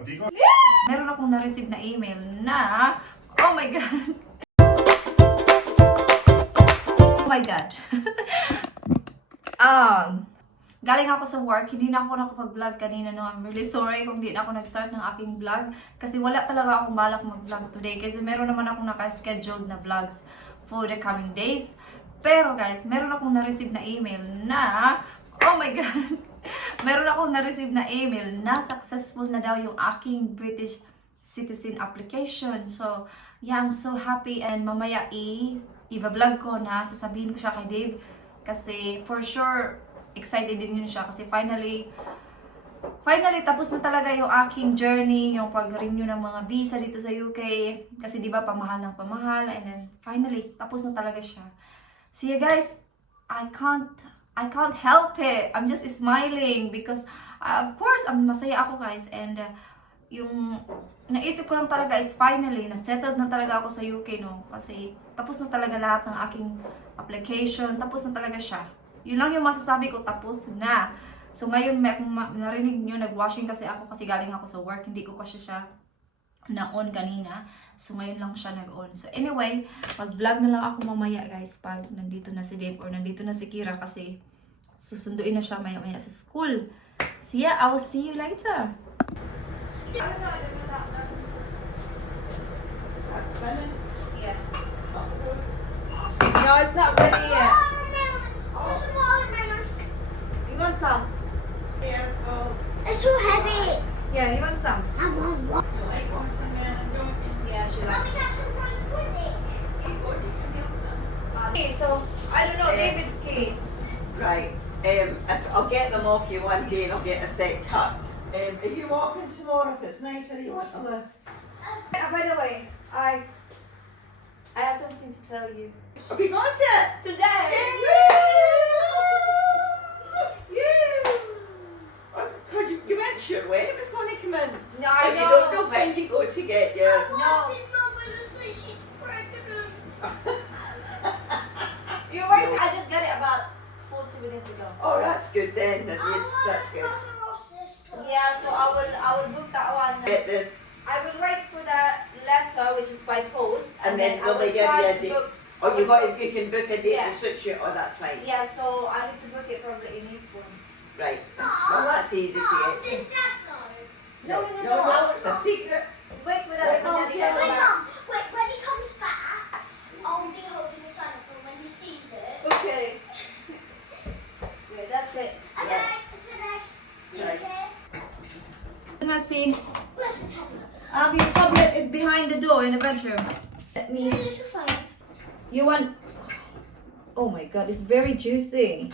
Have you got? Meron akong na-receive na email na, oh my God. Oh my God. Galing ako sa work, hindi na ako nakapag-vlog kanina, no. I'm really sorry kung hindi na ako nag-start ng aking vlog. Kasi wala talaga akong balak mag-vlog today. Kasi meron naman akong naka-scheduled na vlogs for the coming days. Pero guys, meron akong na-receive na email na, oh my God. Meron akong na-receive na email na successful na daw yung aking British citizen application. So, yeah, I'm so happy. And mamaya i-vlog ko na, sasabihin ko siya kay Dave. Kasi for sure, excited din yun siya kasi finally tapos na talaga yung aking journey, yung pag-renew ng mga visa dito sa UK kasi di ba pamahal ng pamahal, and then finally tapos na talaga siya. So yeah guys, I can't help it. I'm just smiling because of course masaya ako guys, and yung naisip ko lang talaga is finally na-settled na talaga ako sa UK, no, kasi tapos na talaga lahat ng aking application, tapos na talaga siya. Yun lang yung masasabi ko, tapos na. So ngayon, kung narinig nyo, nag-washing kasi ako kasi galing ako sa work. Hindi ko kasi siya na-on kanina. So ngayon lang siya nag-on. So anyway, mag-vlog na lang ako mamaya guys pag nandito na si Dave or nandito na si Kira kasi susunduin na siya maya-maya sa school. So yeah, I will see you later. Yeah. No, it's not ready yet. You want some? It's too heavy. Yeah, you want some? I want one. Yeah, she Let likes me have some fun with it. Okay, so I don't know David's case. Right. I'll get them off you one day and I'll get a set cut. Are you walking tomorrow if it's nice or you want to lift? By the way, I have something to tell you. Have you got it? Today! Because you weren't sure when it was going to come in. No, I But you don't know when you go to get your... No. She's pregnant. You're right. I just got it about 40 minutes ago. Oh, that's good then. That's good. Yeah, so I will book that one. Get the... I will wait for that letter, which is by post, And then I will they will give try you a to date? book. Oh, you can book a date Yeah. that suits you. Oh, that's fine. Yeah, so I need to book it probably in Eastbourne. Right. Well, that's easy to get to. No, It's a secret. Wait for that. Wait, Mom, Daddy tell comes me. back. Wait, when he comes back, I'll be holding the sign up for when he sees it. Okay. Yeah, that's it. Okay, it's finished. You Right. okay? Let's see. Where's the tablet? Your tablet is behind the door in the bedroom. Let me. Here's your phone. You want? Oh my God, it's very juicy.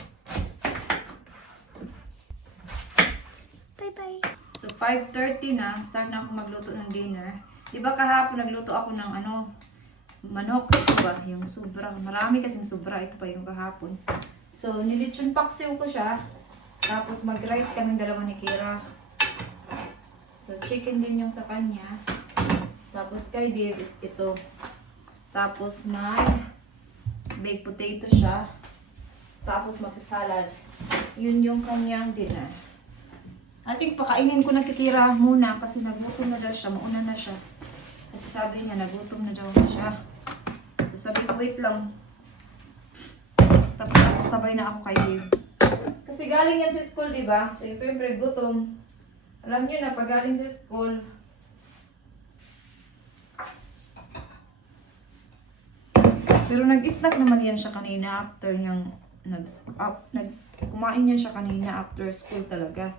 Bye-bye. So 5:30 na, start na ako magluto ng dinner. Di ba kahapon nagluto ako ng manok, diba? Yung sobra, marami kasing sobra, ito pa yung kahapon. So nilitsyon paksiw ko siya. Tapos mag-rice kaming dalawa ni Kira. So chicken din yung sa kanya. Tapos kay Dave is ito. Tapos may baked potato siya. Tapos magsasalad. Yun yung kanyang dinner. I think pakainin ko na si Kira muna kasi nagutom na daw siya. Mauna na siya. Kasi sabi niya nagutom na daw siya. So sabi ko wait lang. Tapos ako sabay na ako kay Dave. Kasi galing yan sa school, di ba? So siyempre gutom. Alam niyo na pag galing sa school, pero nag-snack naman yan siya kanina after niyang kumain yan siya kanina after school talaga.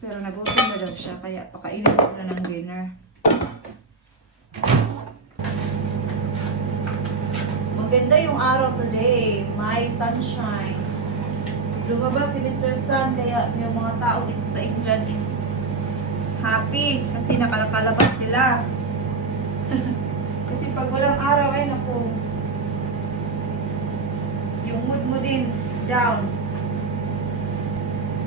Pero nagutom na daw siya kaya pakainin ko na ng dinner. Maganda yung araw today. May sunshine. Lumabas si Mr. Sun kaya yung mga tao dito sa England is happy kasi nakalabas sila. Kasi pag walang araw ay naku, yung mood mo din down.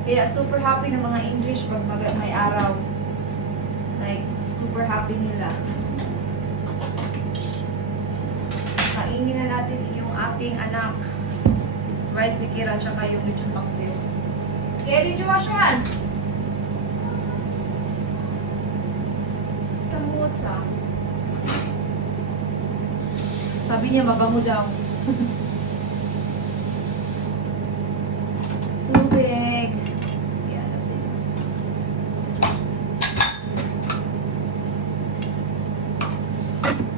Kaya super happy ng mga English pag may araw. Like, super happy nila. Kainin na natin yung ating anak. Rice ni Kira, tsaka yung lechon paksiw. Okay, did you wash your hands? pizza. Sabi niya mabango daw. Tubig. Yeah, that's it.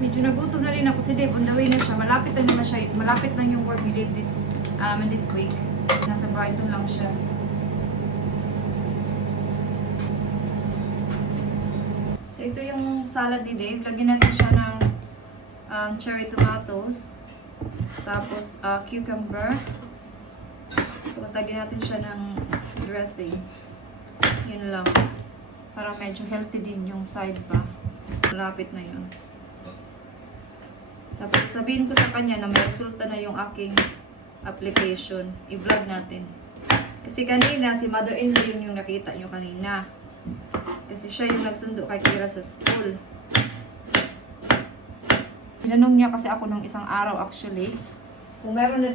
Medyo nagutom na rin ako si Dave. On the way na siya. Malapit na naman siya. Malapit na yung work ni Dave this week. Nasa Brighton lang siya. So ito yung salad ni Dave. Lagyan natin siya ng cherry tomatoes. Tapos cucumber. Tapos lagyan natin siya ng dressing. Yun lang. Para medyo healthy din yung side pa. Malapit na yun. Tapos sabihin ko sa kanya na may resulta na yung aking application. I-vlog natin. Kasi kanina, si mother-in-law yun yung nakita nyo kanina. Kasi siya yung nagsundo kay Kira sa school. Tinanong niya kasi ako nung isang araw actually. Kung meron na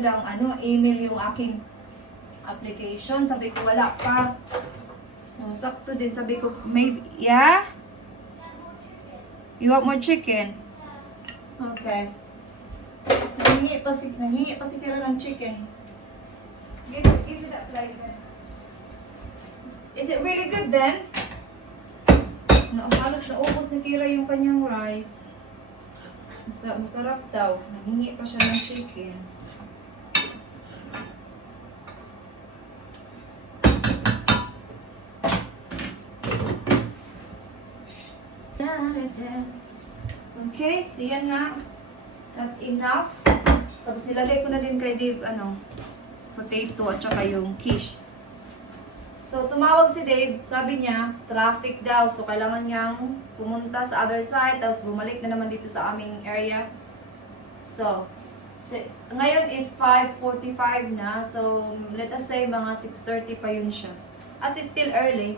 daw email yung aking application. Sabi ko wala pa. So, sakto din. Sabi ko, maybe, yeah? You want more chicken? Okay. Nangingi pa si Kira ng chicken. Give it that try then. Is it really good then? Halos naubos ni Kira yung kanyang rice. Masarap daw. Nangingi pa siya ng chicken. Okay, so yan na. That's enough. Tapos nilagay ko na din kay Dave, potato at saka yung quiche. So, tumawag si Dave. Sabi niya, traffic daw. So, kailangan niyang pumunta sa other side. Tapos, bumalik na naman dito sa aming area. So, ngayon is 5:45 na. So, let us say mga 6:30 pa yun siya. At it's still early.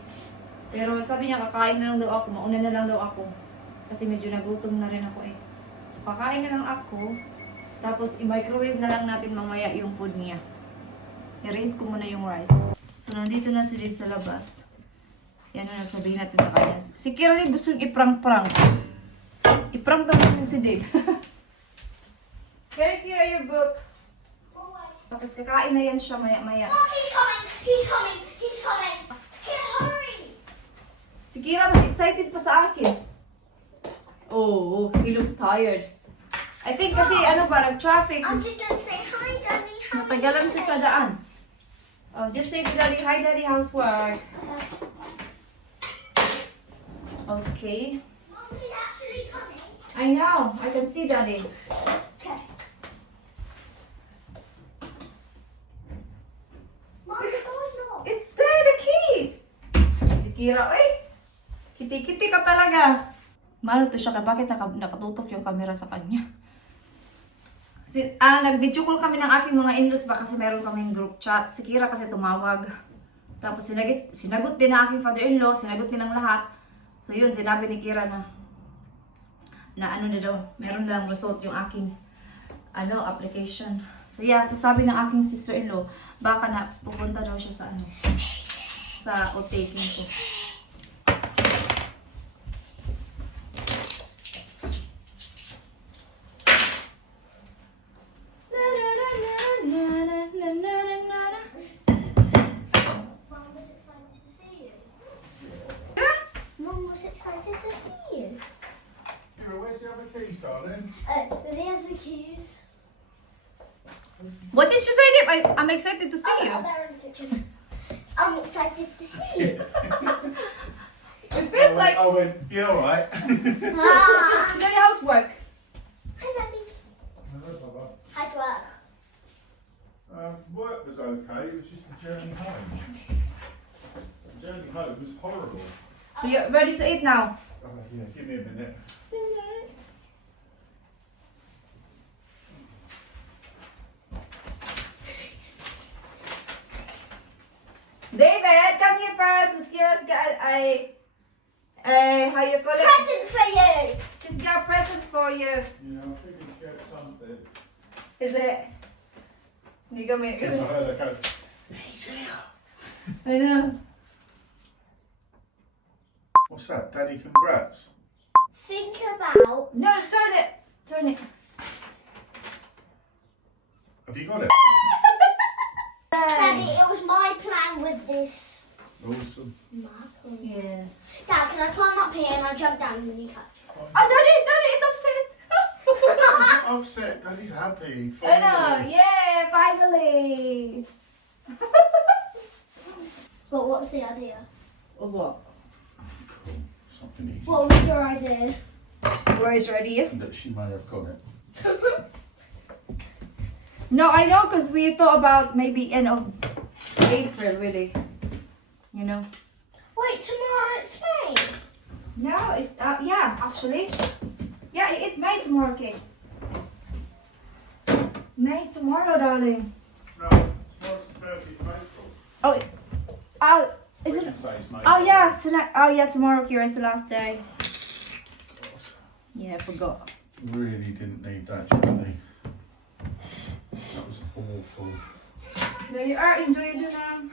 Pero sabi niya, kakain na lang daw ako. Mauna na lang daw ako. Kasi medyo nagutom na rin ako eh. So, kakain na lang ako. Tapos, i-microwave na lang natin mamaya yung food niya. I-reheat ko muna yung rice. So, nandito na si Dave sa labas. Yan na sabihin natin sa kanya. Si Kira rin gusto yung iprank-prank. Iprank daw natin si Dave. Kira, your book. Tapos kakain na yan siya maya-maya. Look, he's coming! He's coming! He's coming! Kira, hurry! Si Kira mas excited pa sa akin. Oh, he looks tired. I think kasi nag-traffic. I'm just gonna say hi, Daddy. Hi. Matagalan siya sa daan. Oh, just say to Daddy, hi Daddy, how's work? Okay. Mom, he's actually coming. I know, I can see Daddy. Okay. Mom, the door's locked. It's there, the keys! Si Kira, kiti-kiti ka talaga. Mano to siya, kaya bakit nakatutok yung camera sa kanya? Nag-video call kami ng aking mga in-laws ba kasi meron kaming group chat. Si Kira kasi tumawag. Tapos sinagot din ng aking father-in-law, sinagot din ng lahat. So yun, sinabi ni Kira na na daw, meron na lang result yung aking application. So yeah, sabi ng aking sister-in-law, baka na pupunta daw siya sa o-taking ko. Mom was excited to see you. Mom was excited to see you. Where's the other keys, darling? The other keys. What did she say, Dave? I'm excited to see you. Oh, they're in the kitchen. I'm excited to see you. It feels like I went, you alright? Ah. Daddy, how's work? Hi, Daddy. How's work? Work was okay, it was just the journey home. The journey home was horrible. So you're ready to eat now? Oh, yeah, give me a minute. David, come here first. Kira's got how you call it? Present for you. She's got a present for you. Yeah, I figured you'd get something. Is it? Hindi kami. Because I heard her go, he's here. I know. What's that, Daddy, congrats? think about. No, turn it. Turn it. Have you got it? Daddy, it was my plan with this Awesome. marker. Yeah. Dad, can I climb up here and I jump down and then you catch? Oh, Daddy is upset. I'm upset. Daddy's happy. I know. Yeah, finally. But what's the idea? Of what? Cool. Something easy. What was your idea? Where is your idea? That she may have got it. No, I know, because we thought about maybe end of April, really. You know. Wait, tomorrow it's May. No, it's yeah, actually. Yeah, it is May tomorrow, okay. May tomorrow, darling. No, tomorrow's the 30th of April. Oh, is it? Wednesday's May. Oh yeah, tonight. Oh yeah, tomorrorow, Kira, is the last day. Yeah, I forgot. Really didn't need that, Johnny. That was awful. There you are. Enjoy your dinner.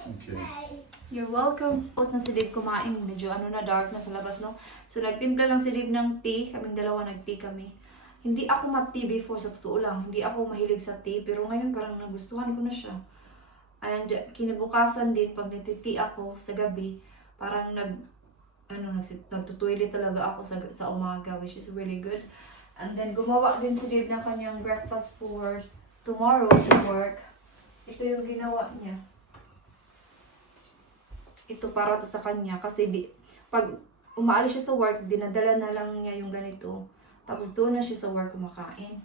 Thank you. You're welcome. Tapos na si Dave kumain. Medyo dark na sa labas, no? So, nagtimpla lang si Dave ng tea. Kaming dalawa nag-tea kami. Hindi ako mat-tea before, sa totoo lang. Hindi ako mahilig sa tea. Pero ngayon, parang nagustuhan ko na siya. And kinabukasan din, pag nagti-tea ako sa gabi, parang nagtutoilet talaga ako sa umaga, which is really good. And then, gumawa din si Dave ng kanyang breakfast for tomorrow's work. Ito yung ginawa niya. Ito para to sa kanya kasi pag umaalis siya sa work, dinadala na lang niya yung ganito. Tapos doon na siya sa work kumakain.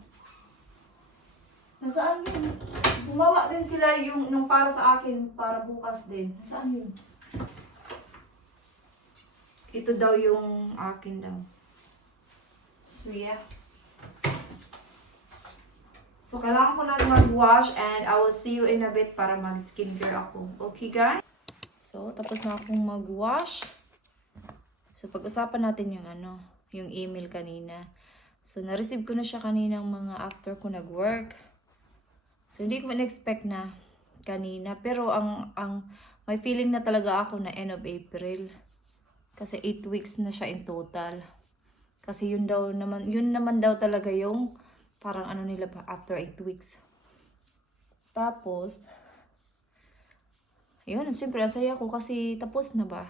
Nasaan yun? Gumawa din sila yung nung para sa akin, para bukas din. Nasaan yun? Ito daw yung akin daw. So yeah. So kailangan ko na mag-wash and I will see you in a bit para mag-skincare ako. Okay guys? So, tapos na akong mag-wash. So, pag-usapan natin yung email kanina. So, na-receive ko na siya kaninang mga after ko nag-work. So, hindi ko na-expect na kanina. Pero, may feeling na talaga ako na end of April. Kasi 8 weeks na siya in total. Kasi yun naman daw talaga yung parang nila pa after 8 weeks. Tapos, yun, siyempre, ang saya ko kasi tapos na ba?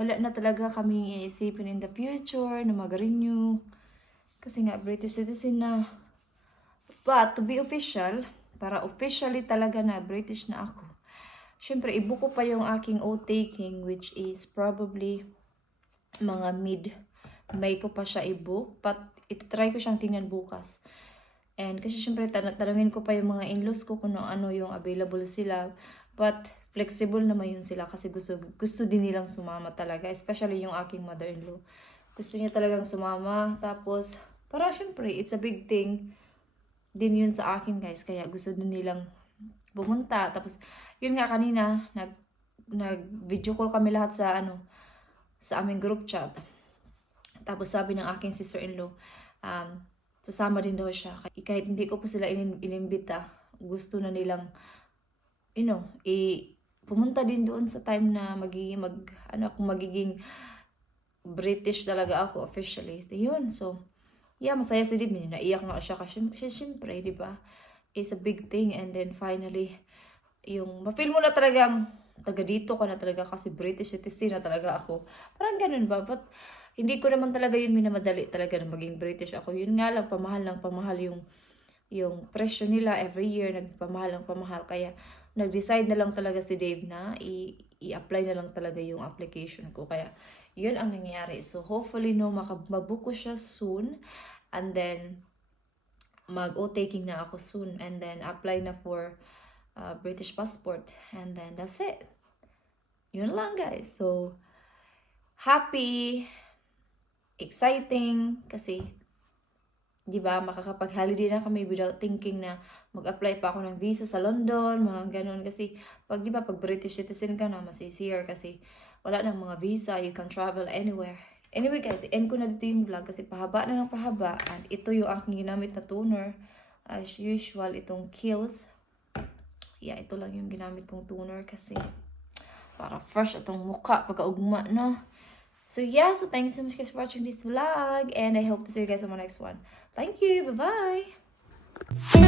Wala na talaga kami iisipin in the future na mag-renew. Kasi nga, British citizen na. But, to be official, para officially talaga na British na ako, siyempre, ibuko pa yung aking oath-taking, which is probably mga mid-May ko pa siya i-book. But, itry ko siyang tingnan bukas. And kasi siyempre, tanungin ko pa yung mga in-laws ko kung ano yung available sila. But, flexible naman yun sila kasi gusto din nilang sumama talaga. Especially yung aking mother-in-law. Gusto niya talagang sumama. Tapos, para syempre, it's a big thing din yun sa akin guys. Kaya gusto din nilang pumunta. Tapos, yun nga kanina, nag-video call kami lahat sa aming group chat. Tapos sabi ng aking sister-in-law, sasama din daw siya. Kahit hindi ko pa sila inimbita, gusto na nilang, pumunta din doon sa time na magiging British talaga ako officially. Yun, so, yeah, masaya si Dimi. Naiyak nga siya kasi syempre, di ba? It's a big thing. And then finally, ma-feel mo na talagang taga dito ka na talaga kasi British citizen na talaga ako. Parang ganun ba? But, hindi ko naman talaga yun minamadali talaga na maging British ako. Yun nga lang, pamahal yung presyo nila every year, nagpamahal. Kaya, nag-decide na lang talaga si Dave na i-apply na lang talaga yung application ko. Kaya, yun ang nangyayari. So, hopefully, mabuko siya soon. And then, mag-o-taking na ako soon. And then, apply na for British passport. And then, that's it. Yun lang, guys. So, happy, exciting, kasi, di ba, makakapag-holiday na kami without thinking na mag-apply pa ako ng visa sa London, mga ganun. Kasi, pag British citizen ka na, mas easier kasi wala nang mga visa, you can travel anywhere. Anyway guys, end ko na dito yung vlog kasi pahaba na ng pahaba. And ito yung aking ginamit na toner. As usual, itong Kiehl's. Yeah, ito lang yung ginamit kong toner kasi para fresh itong mukha pagkaugma na. So yeah, so thank you so much guys for watching this vlog, and I hope to see you guys on my next one. Thank you, bye bye.